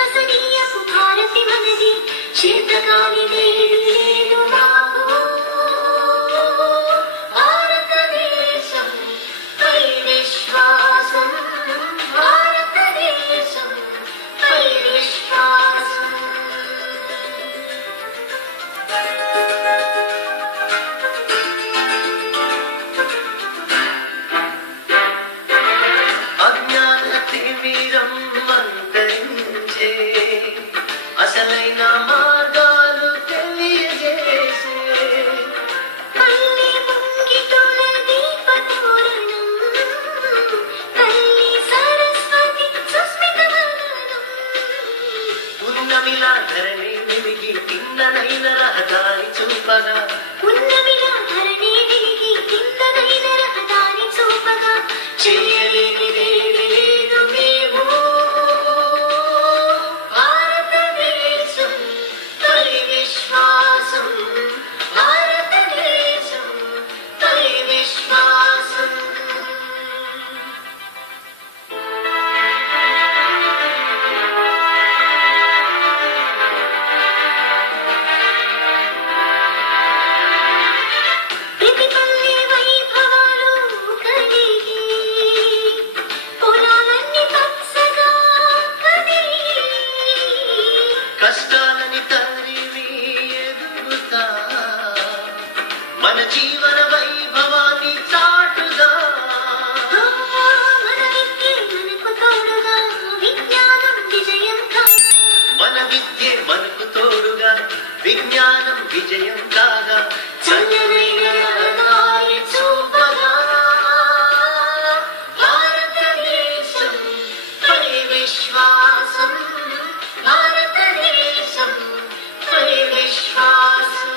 విశ్వసనీయపు భారతి మనది చేతకాని నేడు లేదు నాకు భారతదేశం పై విశ్వాసం భారతదేశం పై విశ్వాసం అసలైన మార్గాలు తెలియజేసే పల్లి ముంగిటుల దీపతోరణం తల్లి సరస్వతి సుస్మితవదనం ఉన్నమిలా ధరణి వెలిగి తిన్ననైన రహదారి చూపగా ఉన్నమిలా ధరణి వెలిగి తిన్ననైన రహదారి చూపగా చేయలేనిదే లేదు మేము కష్టాలని తరివి ఎదుగుతా మన జీవన వైభవాన్ని చాటుగా మన విద్యే మనకు తోడుగా విజ్ఞానం విజయం మన విద్యే మనకు తోడుగా విజ్ఞానం విజయం కాగా చల్లనైన దారి చూపగా భారతదేశం పై విశ్వాసం భారతదేశం పై విశ్వాసం.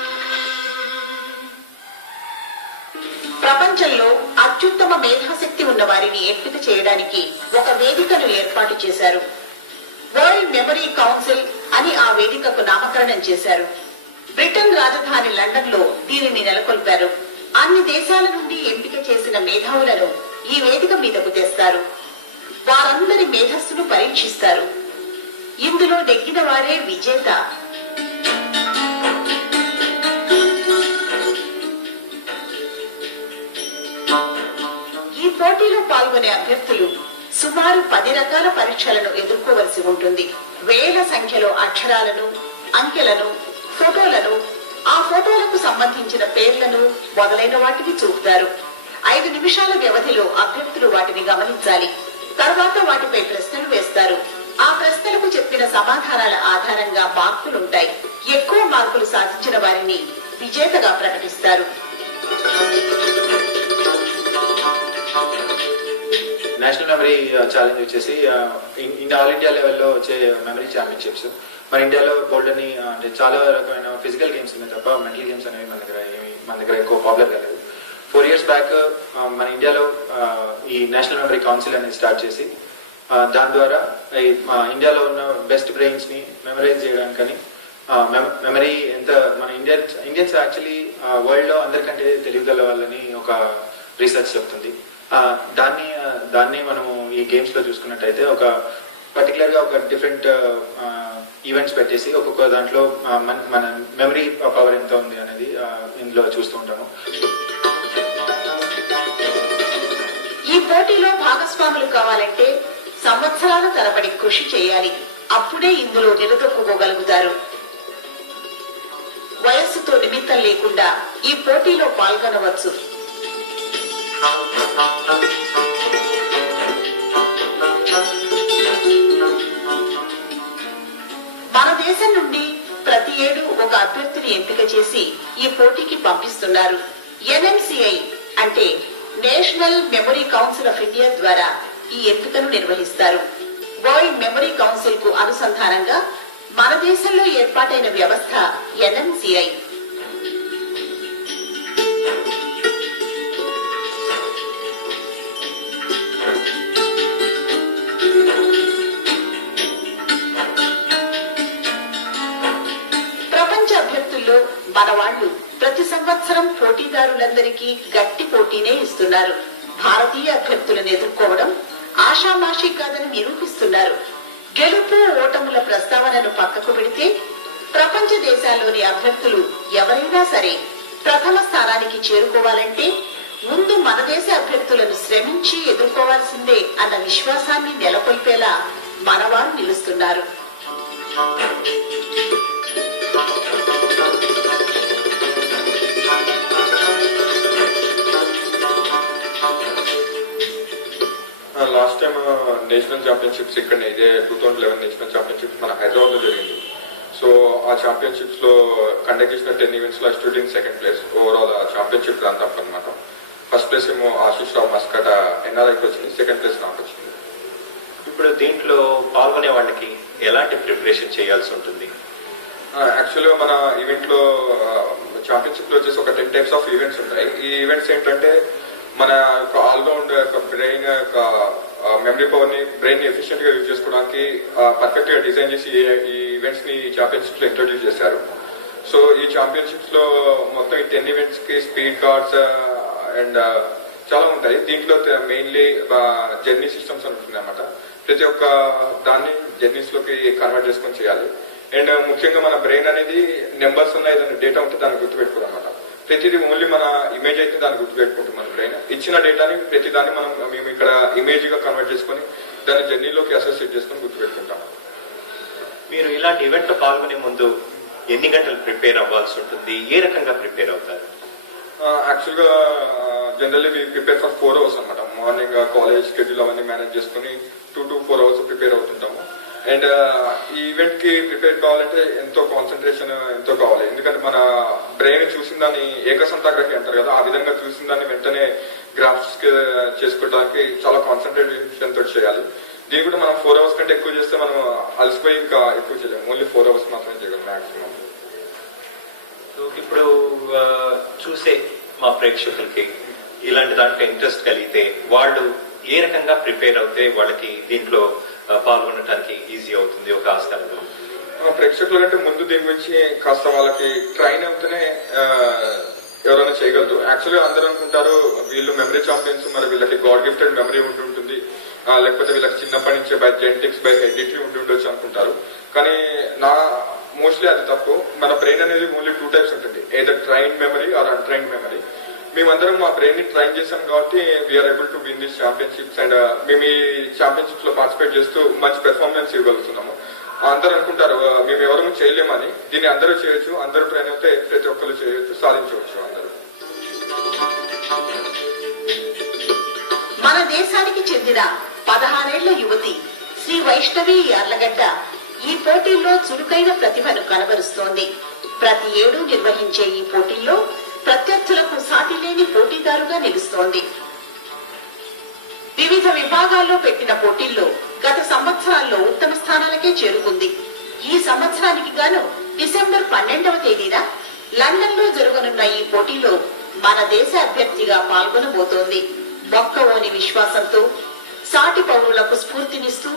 ప్రపంచంలో అత్యుత్తమ మేధాశక్తి ఉన్న వారిని ఎంపిక చేయడానికి ఒక వేదికను ఏర్పాటు చేశారు. వరల్డ్ మెమరీ కౌన్సిల్ అని ఆ వేదికకు నామకరణం చేశారు. బ్రిటన్ రాజధాని లండన్ లో దీనిని నెలకొల్పారు. అన్ని దేశాల నుండి ఎంపిక చేసిన మేధావులను ఈ వేదిక మీదకు తెస్తారు. వారందరి మేధస్సును పరీక్షిస్తారు. ఇందులో నెగ్గిన వారే విజేత. ఈ పోటీలో పాల్గొనే అభ్యర్థులు సుమారు 10 రకాల పరీక్షలను ఎదుర్కోవలసి ఉంటుంది. వేల సంఖ్యలో అక్షరాలను, అంకెలను, ఫోటోలను, ఆ ఫోటోలకు సంబంధించిన పేర్లను మొదలైన వాటిని చూపుతారు. 5 నిమిషాల వ్యవధిలో అభ్యర్థులు వాటిని గమనించాలి. తర్వాత వాటిపై ప్రశ్నలు వేస్తారు. ఆ ప్రశ్నలకు చెప్పిన సమాధానాల ఆధారంగా మార్కులుంటాయి. ఎక్కువ మార్కులు సాధించిన వారిని విజేతగా ప్రకటిస్తారు. నేషనల్ మెమరీ ఛాలెంజ్ వచ్చేసి ఆల్ ఇండియా లెవెల్లో వచ్చే మెమరీ ఛాంపియన్షిప్స్. మన ఇండియాలో బోల్డ్ అని అంటే చాలా రకమైన ఫిజికల్ గేమ్స్ ఉన్నాయి తప్ప మెంటల్ గేమ్స్ అనేవి మన దగ్గర ఎక్కువ పాపులర్ కాలేదు. 4 years బ్యాక్ మన ఇండియాలో ఈ నేషనల్ మెమరీ కౌన్సిల్ అనేది స్టార్ట్ చేసి దాని ద్వారా ఇండియాలో ఉన్న బెస్ట్ బ్రెయిన్స్ ని మెమరైజ్ చేయడానికని మెమరీ ఎంత మన ఇండియన్స్ యాక్చువల్లీ వరల్డ్ లో అందరికంటే తెలివిగల వాళ్ళని ఒక రీసెర్చ్ చెప్తుంది. దాన్ని మనము ఈ గేమ్స్ లో చూసుకున్నట్టయితే ఒక పర్టికులర్ గా ఒక డిఫరెంట్ ఈవెంట్స్ పెట్టేసి ఒక్కొక్క దాంట్లో మన మెమరీ పవర్ ఎంత ఉంది అనేది ఇందులో చూస్తూ ఉంటాము. ఈ పోటీలో భాగస్వాములు కావాలంటే సంవత్సరాల తరబడి కృషి చేయాలి. అప్పుడే ఇందులో నిలదొక్కుకోగలుగుతారు. వయస్సుతో నిమిత్తం లేకుండా ఈ పోటీలో పాల్గొనవచ్చు. మన దేశం నుండి ప్రతి ఏడు ఒక అభ్యర్థిని ఎంపిక చేసి ఈ పోటీకి పంపిస్తున్నారు. NMCI అంటే national memory council of India ద్వారా ఈ ఎంపికను నిర్వహిస్తారు. వరల్డ్ మెమరీ కౌన్సిల్ కు అనుసంధానంగా మన దేశంలో ఏర్పాటైన వ్యవస్థ NMCI. ప్రపంచ అభ్యర్థుల్లో మన వాళ్ళు ప్రతి సంవత్సరం పోటీదారులందరికీ గట్టి పోటీనే ఇస్తున్నారు. భారతీయ అభ్యర్థులను ఎదుర్కోవడం ఆషామాషీ కాదని నిరూపిస్తున్నారు. గెలుపు ఓటముల ప్రస్తావనను పక్కకు పెడితే ప్రపంచ దేశాల్లోని అభ్యర్థులు ఎవరైనా సరే ప్రథమ స్థానానికి చేరుకోవాలంటే ముందు మన దేశ అభ్యర్థులను శ్రమించి ఎదుర్కోవాల్సిందే అన్న విశ్వాసాన్ని నెలకొల్పేలా మనవారు నిలుస్తున్నారు. లాస్ట్ టైం నేషనల్ ఛాంపియన్షిప్స్ ఇక్కడ ఇదే 2011 నేషనల్ ఛాంపియన్షిప్స్ మన హైదరాబాద్ లో జరిగింది. సో ఆ ఛాంపియన్షిప్స్ లో కండక్ట్ చేసిన 10 ఈవెంట్స్ లో stood in second place overall ఆ ఛాంపియన్షిప్ రన్ అప్ అనమాట. ఫస్ట్ ప్లేస్ ఏమో ఆశీష్ రావు మస్కట ఎన్ఆర్ఐకి వచ్చింది, సెకండ్ ప్లేస్ నాకు వచ్చింది. ఇప్పుడు దీంట్లో పాల్గొనే వాళ్ళకి ఎలాంటి ప్రిపరేషన్ చేయాల్సి ఉంటుంది? యాక్చువల్గా మన ఈవెంట్ లో ఛాంపియన్షిప్ లో వచ్చేసి ఒక 10 టైప్స్ ఆఫ్ ఈవెంట్స్ ఉంటాయి. ఈ ఈవెంట్స్ ఏంటంటే మన యొక్క ఆల్రౌండ్ యొక్క బ్రెయిన్ యొక్క మెమరీ పవర్ ని బ్రెయిన్ ని ఎఫిషియెంట్ గా యూజ్ చేసుకోవడానికి పర్ఫెక్ట్ గా డిజైన్ చేసి ఈ ఈవెంట్స్ ని ఛాంపియన్షిప్స్ లో ఇంట్రొడ్యూస్ చేశారు. సో ఈ ఛాంపియన్షిప్స్ లో మొత్తం ఈ 10 ఈవెంట్స్ కి స్పీడ్ కార్డ్స్ అండ్ చాలా ఉంటాయి. దీంట్లో మెయిన్లీ జర్నీ సిస్టమ్స్ అని ఉంటుంది అనమాట. ప్రతి ఒక్క దాన్ని జర్నీస్ లోకి కన్వర్ట్ చేసుకొని చేయాలి. అండ్ ముఖ్యంగా మన బ్రెయిన్ అనేది నెంబర్స్ ఉన్న ఏదైనా డేటా ఉంటే దాన్ని గుర్తుపెట్టుకోవాలన్నమాట. ప్రతిదీ ఓన్లీ మన ఇమేజ్ అయితే దాన్ని గుర్తుపెట్టుకుంటాం. మన బ్రెయిన్ ఇచ్చిన డేటాని ప్రతి దాన్ని మేము ఇక్కడ ఇమేజ్ గా కన్వర్ట్ చేసుకొని దాన్ని జర్నీలోకి అసోసియేట్ చేసుకొని గుర్తుపెట్టుకుంటాం. మీరు ఇలాంటి ఈవెంట్ లో పాల్గొనే ముందు ఎన్ని గంటలు ప్రిపేర్ అవ్వాల్సి ఉంటుంది? ఏ రకంగా ప్రిపేర్ అవుతారు? యాక్చువల్ గా జనరల్లీ ప్రిపేర్ ఫర్ 4 అవర్స్ అనమాట. మార్నింగ్ కాలేజ్ షెడ్యూల్ అవన్నీ మేనేజ్ చేసుకుని 2 to 4 అవర్స్ ప్రిపేర్ అవుతుంటాము. అండ్ ఈ ఈవెంట్ కి ప్రిపేర్ కావాలంటే ఎంతో కాన్సన్ట్రేషన్ ఎంతో కావాలి. ఎందుకంటే మన బ్రెయిన్ చూసిన దాన్ని ఏకసంతాగ్రహి అంటారు కదా, ఆ విధంగా చూసిన దాన్ని వెంటనే గ్రాఫ్స్ చేసుకోవడానికి చాలా కాన్సన్ట్రేషన్ తోటి చేయాలి. దీన్ని కూడా మనం 4 అవర్స్ కంటే ఎక్కువ చేస్తే మనం అలసిపోయి ఇంకా ఎక్కువ చేయలేము. ఓన్లీ 4 అవర్స్ మాత్రమే చేయగలం మాక్సిమం. ఇప్పుడు చూసే మా ప్రేక్షకులకి ఇలాంటి దాంట్లో ఇంట్రెస్ట్ కలిగితే వాళ్ళు ఏ రకంగా ప్రిపేర్ అవుతే వాళ్ళకి దీంట్లో పాల్గొనడానికి ఈజీ అవుతుంది? ఒక ఆస్కారం ప్రేక్షకుల కంటే ముందు దీని గురించి కాస్త వాళ్ళకి ట్రైన్ అవుతూనే ఎవరైనా చేయగలరు. యాక్చువల్గా అందరూ అనుకుంటారు వీళ్ళు మెమరీ ఛాంపియన్స్, మరి వీళ్ళకి గాడ్ గిఫ్టెడ్ మెమరీ ఉంటుంటుంది, లేకపోతే వీళ్ళకి చిన్నప్పటి నుంచే బై జెనెటిక్స్ బై హెరిడిటరీ ఉంటుండొచ్చు అనుకుంటారు. కానీ మోస్ట్లీ అది తప్పు. మన బ్రెయిన్ అనేది ఓన్లీ 2 టైప్స్ ఉంటుంది, either train memory or untrain memory. మేమందరం మా బ్రెయిన్ ని ట్రైన్ చేశాం కాబట్టి we are able to win this championships. And మేము ఈ ఛాంపియన్షిప్స్ లో పార్టిసిపేట్ చేస్తూ మంచి పెర్ఫార్మెన్స్ ఇవ్వగలుగుతున్నాము. అందరూ అనుకుంటారు మేము ఎవరు చేయలేమని. దీన్ని అందరూ చేయొచ్చు, అందరూ ట్రైన్ అయితే ప్రతి ఒక్కరు చేయొచ్చు, సాధించవచ్చు అందరూ. మన దేశానికి చెందిన 16 ఏళ్ల యువతి శ్రీ వైష్ణవి యార్లగడ్డ ఈ పోటీల్లో చురుకైన ప్రతిభను కనబరుస్తోంది. ప్రతి ఏడూ నిర్వహించే ఈ పోటీల్లో ప్రత్యర్థులకు సాటిలేని పోటీదారుగా నిలుస్తోంది. వివిధ విభాగాల్లో పెట్టిన పోటీల్లో గత సంవత్సరాల్లో ఉత్తమ స్థానాలకే చేరుకుంది. ఈ సంవత్సరానికి గాను డిసెంబర్ 12వ తేదీన లండన్ లో జరగనున్న ఈ పోటీలో మన దేశ అభ్యర్థిగా పాల్గొనబోతోంది. మొక్కవోని విశ్వాసంతో సాటి పౌరులకు స్ఫూర్తినిస్తూ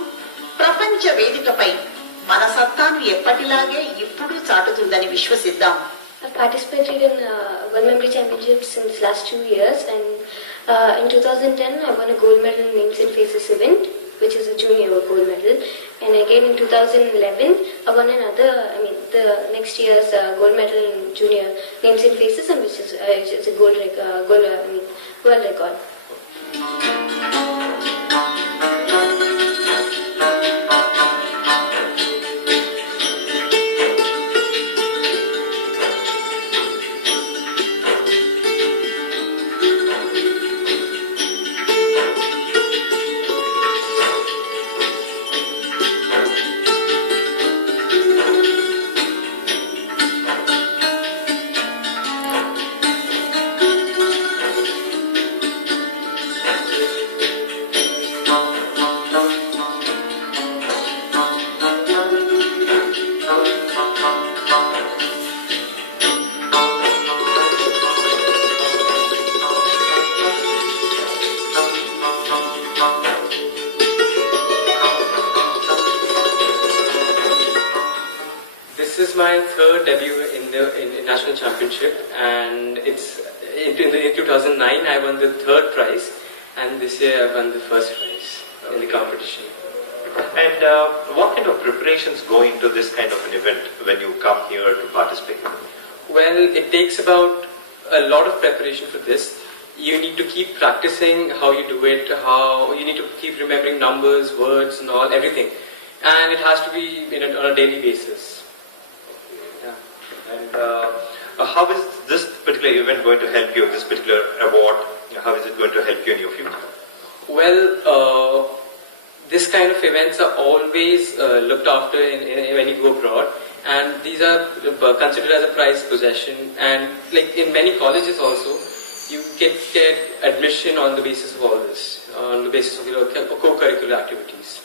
ప్రపంచ వేదికపై మన సత్తాను ఎప్పటిలాగే ఇప్పుడు చాటుతుందని విశ్వసిద్దాం. I've participated in World Memory Championships since last 2 years, and in 2010 I won a gold medal in Names and Faces event, which is a junior gold medal, and again in 2011 I won another, the next year's gold medal in junior Names and Faces, and which is a world record. This is my third debut in the national championship, and it's in 2009 I won the third prize, and this year I won the first prize in the competition. And what kind of preparations go into this kind of an event when you come here to participate? Well, it takes about a lot of preparation for this. You need to keep practicing how you do it, how you need to keep remembering numbers, words and all, everything. And it has to be on a daily basis. Yeah. And how is this particular event going to help you, this particular award, how is it going to help you in your future? Well, this kind of events are always looked after when you go abroad, and these are considered as a prized possession. And like in many colleges also, you get admission on the basis of all this, on the basis of your co-curricular activities.